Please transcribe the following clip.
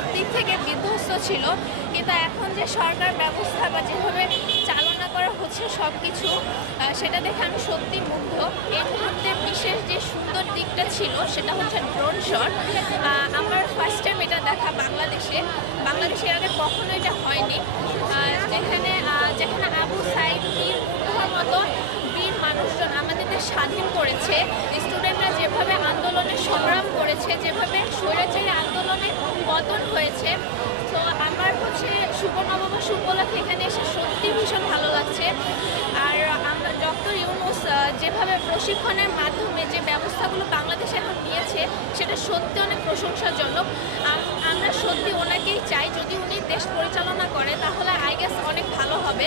সব দিক থেকে বিধ্বস্ত ছিল, কিন্তু এখন যে সরকার ব্যবস্থা বা যেভাবে চালনা করা হচ্ছে সব কিছু, সেটা দেখে আমি সত্যি মুগ্ধ। এই মুহূর্তে বিশেষ যে সুন্দর দিকটা ছিল সেটা হচ্ছে ড্রোন শট। আমার ফার্স্ট টাইম এটা দেখা বাংলাদেশে এর আগে কখনো এটা হয়নি। যেখানে যেখানে আবু সাইদ বীর মুগ্ধর মতো বীর মানুষজন আমাদের দেশ স্বাধীন করেছে, স্টুডেন্টরা যেভাবে আন্দোলনে সংগ্রাম করেছে, যেভাবে স্বৈরাচারী আন্দোলনে পতন হয়েছে, তো আমার হচ্ছে শুভ নববর্ষ উপলক্ষে এখানে এসে সত্যি ভীষণ ভালো লাগছে। আর আমরা ডক্টর ইউনূস যেভাবে প্রশিক্ষণের মাধ্যমে যে ব্যবস্থাগুলো বাংলাদেশে এখন নিয়েছে সেটা সত্যি অনেক প্রশংসাজনক। আমরা সত্যি ওনাকেই চাই, যদি উনি দেশ পরিচালনা করে তাহলে আই গেস অনেক ভালো হবে।